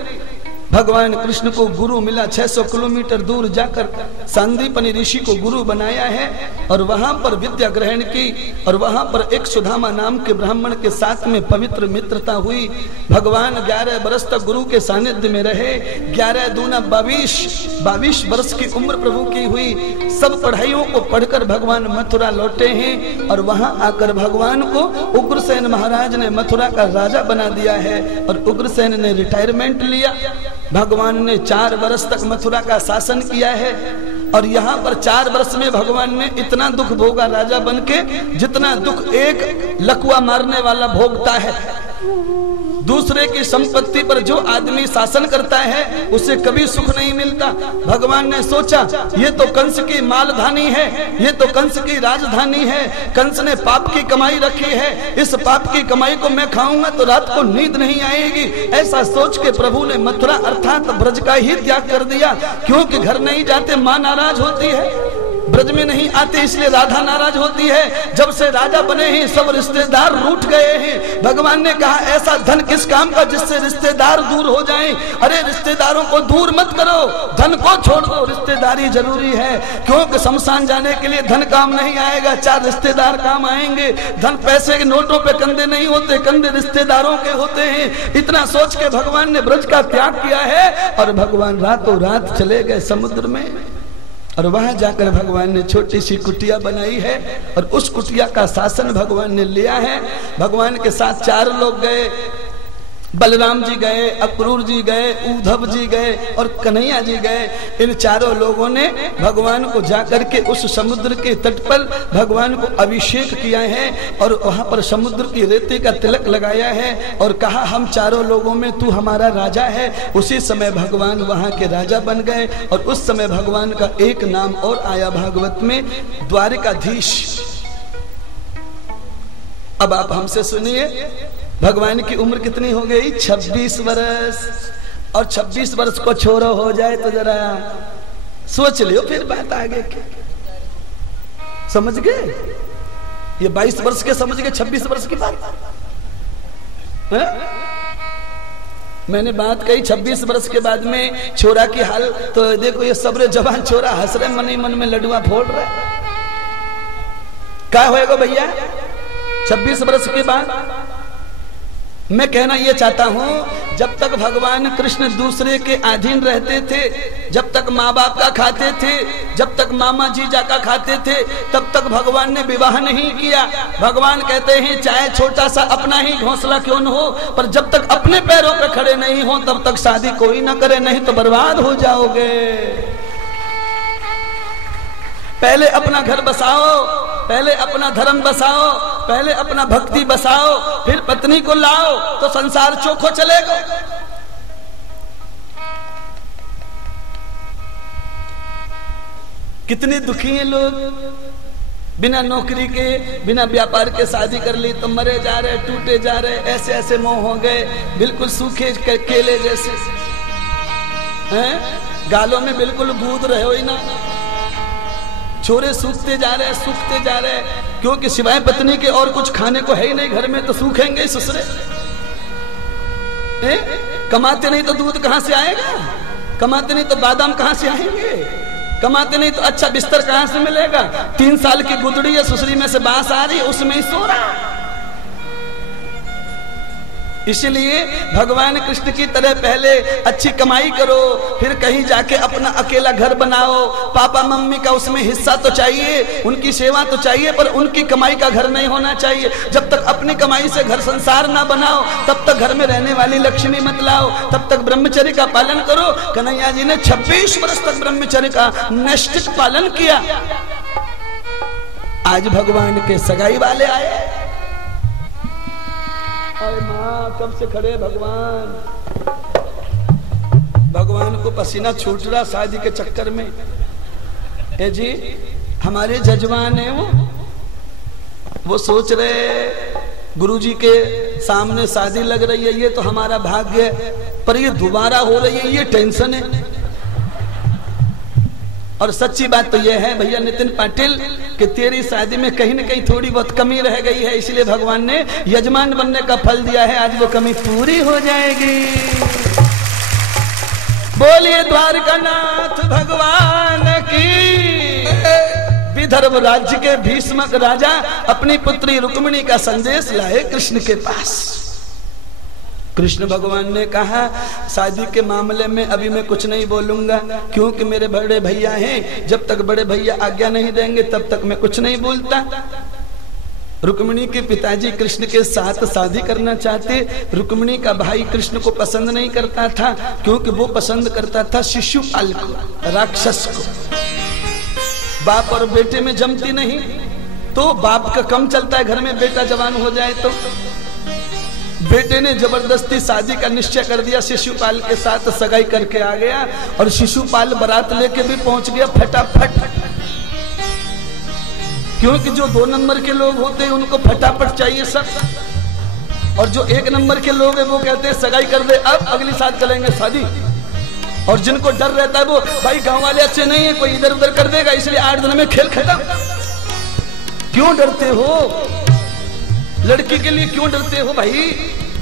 भगवान कृष्ण को गुरु मिला, 600 किलोमीटर दूर जाकर सांदीपनि ऋषि को गुरु बनाया है और वहां पर विद्या ग्रहण की, और वहां पर एक सुदामा नाम के ब्राह्मण के साथ में पवित्र मित्रता हुई। भगवान 11 वर्ष तक गुरु के सानिध्य में रहे। 11 दूना 22 वर्ष की उम्र प्रभु की हुई। सब पढ़ाइयों को पढ़कर भगवान मथुरा लौटे हैं, और वहां आकर भगवान को उग्रसेन महाराज ने मथुरा का राजा बना दिया है, और उग्रसेन ने रिटायरमेंट लिया। भगवान ने 4 वर्ष तक मथुरा का शासन किया है, और यहाँ पर 4 वर्ष में भगवान ने इतना दुख भोगा राजा बनके, जितना दुख एक लकुआ मारने वाला भोगता है। दूसरे की संपत्ति पर जो आदमी शासन करता है उसे कभी सुख नहीं मिलता। भगवान ने सोचा ये तो कंस की मालधानी है, ये तो कंस की राजधानी है, कंस ने पाप की कमाई रखी है, इस पाप की कमाई को मैं खाऊंगा तो रात को नींद नहीं आएगी। ऐसा सोच के प्रभु ने मथुरा अर्थात ब्रज का ही त्याग कर दिया, क्योंकि घर नहीं जाते माँ नाराज होती है, ब्रज में नहीं आते इसलिए राधा नाराज होती है। जब से राजा बने हैं सब रिश्तेदार रूठ गए हैं। भगवान ने कहा ऐसा धन किस काम का जिससे रिश्तेदार दूर हो जाएं। अरे रिश्तेदारों को दूर मत करो, धन को छोड़ दो, रिश्तेदारी जरूरी है, क्योंकि शमशान जाने के लिए धन काम नहीं आएगा, 4 रिश्तेदार काम आएंगे। धन पैसे के नोटों पे कंधे नहीं होते, कंधे रिश्तेदारों के होते हैं। इतना सोच के भगवान ने ब्रज का त्याग किया है और भगवान रातों रात चले गए समुद्र में। और वहां जाकर भगवान ने छोटी सी कुटिया बनाई है और उस कुटिया का शासन भगवान ने लिया है। भगवान के साथ 4 लोग गए, बलराम जी गए, अक्रूर जी गए, उद्धव जी गए और कन्हैया जी गए। इन 4 लोगों ने भगवान को जाकर के उस समुद्र के तट पर भगवान को अभिषेक किया है और वहां पर समुद्र की रेती का तिलक लगाया है और कहा हम 4 लोगों में तू हमारा राजा है। उसी समय भगवान वहां के राजा बन गए और उस समय भगवान का एक नाम और आया भागवत में, द्वारिकाधीश। अब आप हमसे सुनिए, भगवान की उम्र कितनी हो गई? 26 वर्ष। और 26 वर्ष को छोरो हो जाए तो जरा सोच लियो, फिर बात आगे की। समझ गए? ये 22 वर्ष के समझ गए, 26 वर्ष की बात है? मैंने बात कही 26 वर्ष के बाद में छोरा की हाल, तो देखो ये सबरे जवान छोरा हंस रहे, मन ही मन में लड्डुआ फोड़ रहे। क्या होएगा भैया 26 वर्ष के बाद? मैं कहना यह चाहता हूं, जब तक भगवान कृष्ण दूसरे के अधीन रहते थे, जब तक माँ बाप का खाते थे, जब तक मामा जीजा का खाते थे, तब तक भगवान ने विवाह नहीं किया। भगवान कहते हैं चाहे छोटा सा अपना ही घोंसला क्यों न हो, पर जब तक अपने पैरों पर खड़े नहीं हो तब तक शादी कोई ना करे, नहीं तो बर्बाद हो जाओगे। पहले अपना घर बसाओ, पहले अपना धर्म बसाओ, पहले अपना भक्ति बसाओ, फिर पत्नी को लाओ तो संसार चोखो चलेगा। कितने दुखी हैं लोग, बिना नौकरी के, बिना व्यापार के शादी कर ली तो मरे जा रहे, टूटे जा रहे, ऐसे ऐसे मोह हो गए, बिल्कुल सूखे केले जैसे हैं, गालों में बिल्कुल गूद रहे हो ही ना। छोरे सूखते जा रहे, सूखते जा रहे, क्योंकि सिवाय पत्नी के और कुछ खाने को है ही नहीं घर में, तो सूखेंगे ससुरे। कमाते नहीं तो दूध कहां से आएगा, कमाते नहीं तो बादाम कहां से आएंगे, कमाते नहीं तो अच्छा बिस्तर कहां से मिलेगा। 3 साल की गुदड़ी है, ससुरी में से बांस आ रही है, उसमें ही सो रहा। इसलिए भगवान कृष्ण की तरह पहले अच्छी कमाई करो, फिर कहीं जाके अपना अकेला घर बनाओ। पापा मम्मी का उसमें हिस्सा तो चाहिए, उनकी सेवा तो चाहिए, पर उनकी कमाई का घर नहीं होना चाहिए। जब तक अपनी कमाई से घर संसार ना बनाओ तब तक घर में रहने वाली लक्ष्मी मत लाओ, तब तक ब्रह्मचर्य का पालन करो। कन्हैया जी ने 26 वर्ष तक ब्रह्मचर्य का नैष्ठिक पालन किया। आज भगवान के सगाई वाले आए, माँ कब से खड़े भगवान, भगवान को पसीना छूट रहा शादी के चक्कर में। ए जी हमारे जजमान है वो सोच रहे गुरुजी के सामने शादी लग रही है, ये तो हमारा भाग्य है, पर ये दोबारा हो रही है, ये टेंशन है। और सच्ची बात तो यह है भैया नितिन पाटिल कि तेरी शादी में कहीं न कहीं थोड़ी बहुत कमी रह गई है, इसलिए भगवान ने यजमान बनने का फल दिया है, आज वो कमी पूरी हो जाएगी। बोलिए द्वारकानाथ भगवान की। विदर्भ राज्य के भीष्मक राजा अपनी पुत्री रुक्मिणी का संदेश लाए कृष्ण के पास। कृष्ण भगवान ने कहा शादी के मामले में अभी मैं कुछ नहीं बोलूंगा, क्योंकि मेरे बड़े भैया हैं, जब तक बड़े भैया आज्ञा नहीं देंगे तब तक मैं कुछ नहीं बोलता। रुक्मिणी के पिताजी कृष्ण के साथ शादी करना चाहते। रुक्मिणी का भाई कृष्ण को पसंद नहीं करता था, क्योंकि वो पसंद करता था शिशुपाल को, राक्षस को। बाप और बेटे में जमती नहीं, तो बाप का कम चलता है घर में, बेटा जवान हो जाए तो। बेटे ने जबरदस्ती शादी का निश्चय कर दिया, शिशुपाल के साथ सगाई करके आ गया और शिशुपाल बारात लेके भी पहुंच गया फटाफट। क्योंकि जो 2 नंबर के लोग होते हैं उनको फटाफट चाहिए सब, और जो 1 नंबर के लोग हैं वो कहते हैं सगाई कर दे, अब अगली साल करेंगे शादी। और जिनको डर रहता है वो भाई गांव वाले अच्छे नहीं है, कोई इधर उधर कर देगा, इसलिए 8 दिन में खेल खत्म। क्यों डरते हो? लड़की के लिए क्यों डरते हो भाई?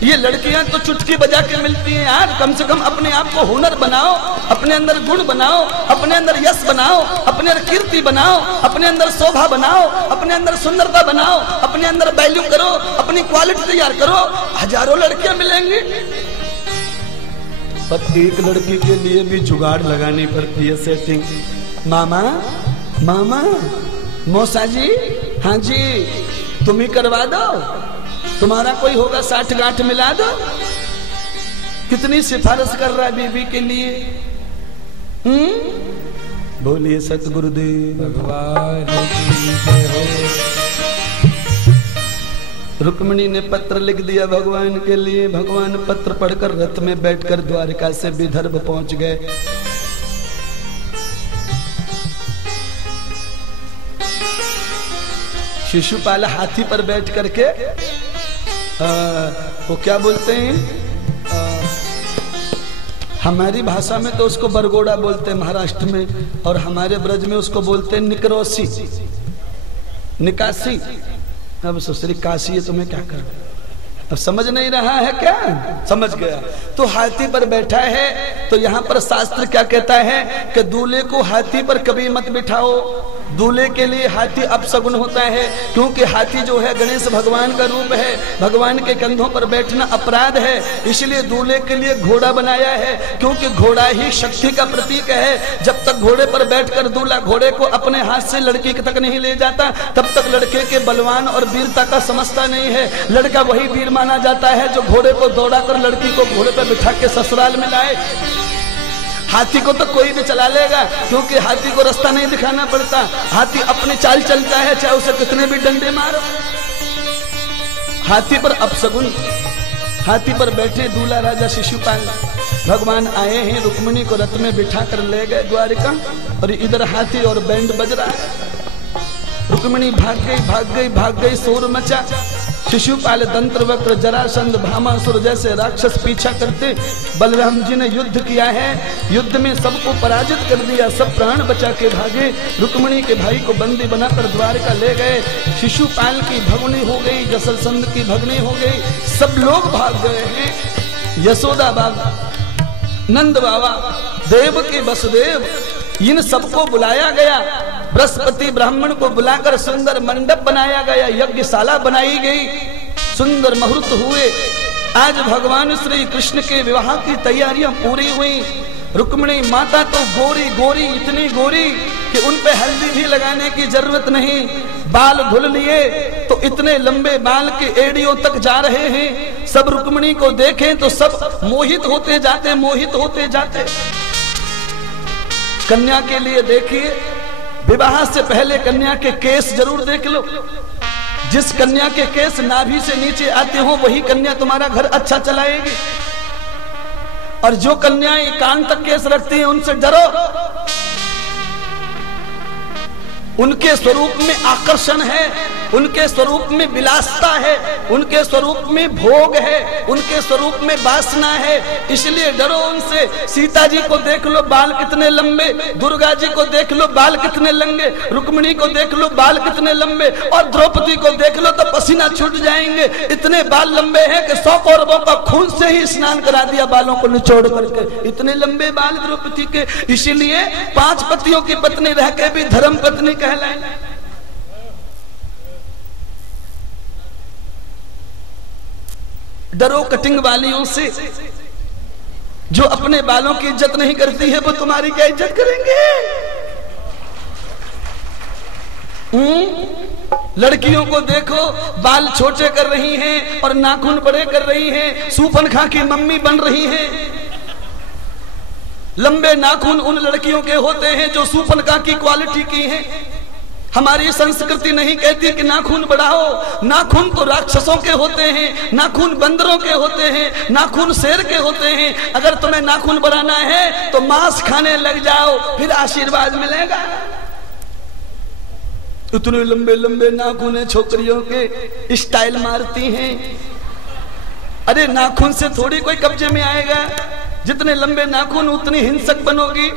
ये लड़कियां तो चुटकी बजा के मिलती हैं यार। कम से कम अपने आप को हुनर बनाओ, अपने अंदर गुण बनाओ, अपने अंदर यश बनाओ, अपने अंदर कीर्ति बनाओ, अपने अंदर शोभा बनाओ, अपने अंदर सुंदरता बनाओ, अपने अंदर वैल्यू करो, अपनी क्वालिटी तैयार करो। हजारों लड़कियां मिलेंगी, पर एक लड़की के लिए भी जुगाड़ लगानी पड़ती है, सेटिंग। मामा मामा मौसा जी, हाँ जी, तुम ही करवा दो, तुम्हारा कोई होगा 60 गांठ मिला दो। कितनी सिफारिश कर रहा है बीवी के लिए। बोलिए सतगुरुदेव भगवान की जय हो। रुक्मिणी ने पत्र लिख दिया भगवान के लिए। भगवान पत्र पढ़कर रथ में बैठकर द्वारका से विदर्भ पहुंच गए। शिशुपाल हाथी पर बैठ करके वो क्या बोलते हैं, हमारी भाषा में तो उसको बरगोड़ा बोलते हैं महाराष्ट्र में, और हमारे ब्रज में उसको बोलते हैं निकरोसी, निकासी। अब ससुरी काशी है, तुम्हें क्या कर, अब समझ नहीं रहा है क्या? समझ गया। तो हाथी पर बैठा है, तो यहाँ पर शास्त्र क्या कहता है कि दूल्हे को हाथी पर कभी मत बिठाओ। दूल्हे के लिए हाथी अपशगुन होता है, क्योंकि हाथी जो है गणेश भगवान का रूप है, भगवान के कंधों पर बैठना अपराध है। इसलिए दूल्हे के लिए घोड़ा बनाया है, क्योंकि घोड़ा ही शक्ति का प्रतीक है। जब तक घोड़े पर बैठकर दूल्हा घोड़े को अपने हाथ से लड़की तक नहीं ले जाता, तब तक लड़के के बलवान और वीरता का समझता नहीं है। लड़का वही वीर माना जाता है जो घोड़े को दौड़ा कर लड़की को घोड़े पर बिठा के ससुराल में लाए। हाथी को तो कोई भी चला लेगा, क्योंकि हाथी को रास्ता नहीं दिखाना पड़ता। हाथी अपनी चाल चलता है, चाहे उसे कितने भी डंडे मारो। हाथी पर अपशगुन। हाथी पर बैठे दूल्हा राजा शिशुपाल भगवान आए हैं, रुक्मिणी को रथ में बिठा कर ले गए द्वारिका, और इधर हाथी और बैंड बज रहा है। रुक्मिणी भाग गई भाग गई भाग गई, शोर मचा। शिशुपाल, दंत्रवक्र, जरासंध, भामासुर जैसे राक्षस पीछा करते। बलराम जी ने युद्ध किया है, युद्ध में सबको पराजित कर दिया, सब प्राण बचा के भागे। रुक्मिणी के भाई को बंदी बनाकर द्वारका ले गए। शिशुपाल की भगनी हो गई, जसलसंध की भगनी हो गई, सब लोग भाग गए हैं। यशोदा बाबा, नंद बाबा, देवकी वसुदेव, इन सबको बुलाया गया। बृहस्पति ब्राह्मण को बुलाकर सुंदर मंडप बनाया गया, यज्ञशाला बनाई गई, सुंदर मुहूर्त हुए। आज भगवान श्री कृष्ण के विवाह की तैयारियां पूरी हुई। रुक्मिणी माता तो गोरी गोरी, इतनी गोरी कि उन पे हल्दी भी लगाने की जरूरत नहीं। बाल धुल लिए तो इतने लंबे बाल के एड़ियों तक जा रहे हैं। सब रुक्मिणी को देखें तो सब मोहित होते जाते, मोहित होते जाते। कन्या के लिए देखिए, विवाह से पहले कन्या के केस जरूर देख लो। जिस कन्या के केस नाभि से नीचे आते हो वही कन्या तुम्हारा घर अच्छा चलाएगी, और जो कन्याएं कान तक केस रखती हैं उनसे डरो। उनके स्वरूप में आकर्षण है, उनके स्वरूप में विलासता है, उनके स्वरूप में भोग है, उनके स्वरूप में वासना है, इसलिए डरो उनसे। सीता जी को देख लो, बाल कितने लंबे। दुर्गा जी को देख लो, बाल कितने लंबे। रुक्मिणी को देख लो, बाल कितने लंबे। और द्रौपदी को देख लो तो पसीना छूट जाएंगे, इतने बाल लंबे हैं कि 100 कौरवों का खून से ही स्नान करा दिया बालों को निचोड़ करके। इतने लंबे बाल द्रौपदी के, इसीलिए 5 पतियों की पत्नी रह के भी धर्म पत्नी कहलाए। डरो कटिंग वालियों से, जो अपने बालों की इज्जत नहीं करती है वो तुम्हारी क्या इज्जत करेंगे। लड़कियों को देखो, बाल छोटे कर रही हैं और नाखून बड़े कर रही हैं, सूपनखा की मम्मी बन रही हैं। लंबे नाखून उन लड़कियों के होते हैं जो सूपनखा की क्वालिटी की हैं। हमारी संस्कृति नहीं कहती कि नाखून बढ़ाओ। नाखून तो राक्षसों के होते हैं, नाखून बंदरों के होते हैं, नाखून शेर के होते हैं। अगर तुम्हें नाखून बढ़ाना है तो मांस खाने लग जाओ, फिर आशीर्वाद मिलेगा। इतने लंबे लंबे नाखून है, छोकरियों के स्टाइल मारती हैं। अरे नाखून से थोड़ी कोई कब्जे में आएगा। जितने लंबे नाखून उतनी हिंसक बनोगी।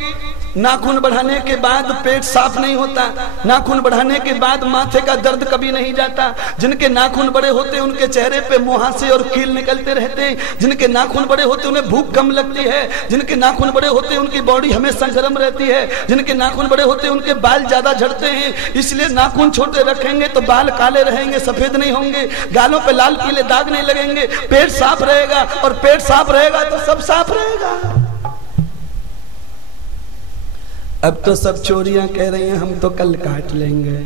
नाखून बढ़ाने के बाद पेट साफ नहीं होता, नाखून बढ़ाने के बाद माथे का दर्द कभी नहीं जाता। जिनके नाखून बड़े होते हैं उनके चेहरे पे मुहासे और कील निकलते रहते हैं। जिनके नाखून बड़े होते हैं उन्हें भूख कम लगती है। जिनके नाखून बड़े होते हैं उनकी बॉडी हमेशा गर्म रहती है। जिनके नाखून बड़े होते हैं उनके बाल ज्यादा झड़ते हैं। इसलिए नाखून छोटे रखेंगे तो बाल काले रहेंगे, सफेद नहीं होंगे, गालों पे लाल पीले दाग नहीं लगेंगे, पेट साफ रहेगा। और पेट साफ रहेगा तो सब साफ रहेगा। अब तो सब चोरियां कह रही हैं हम तो कल काट लेंगे।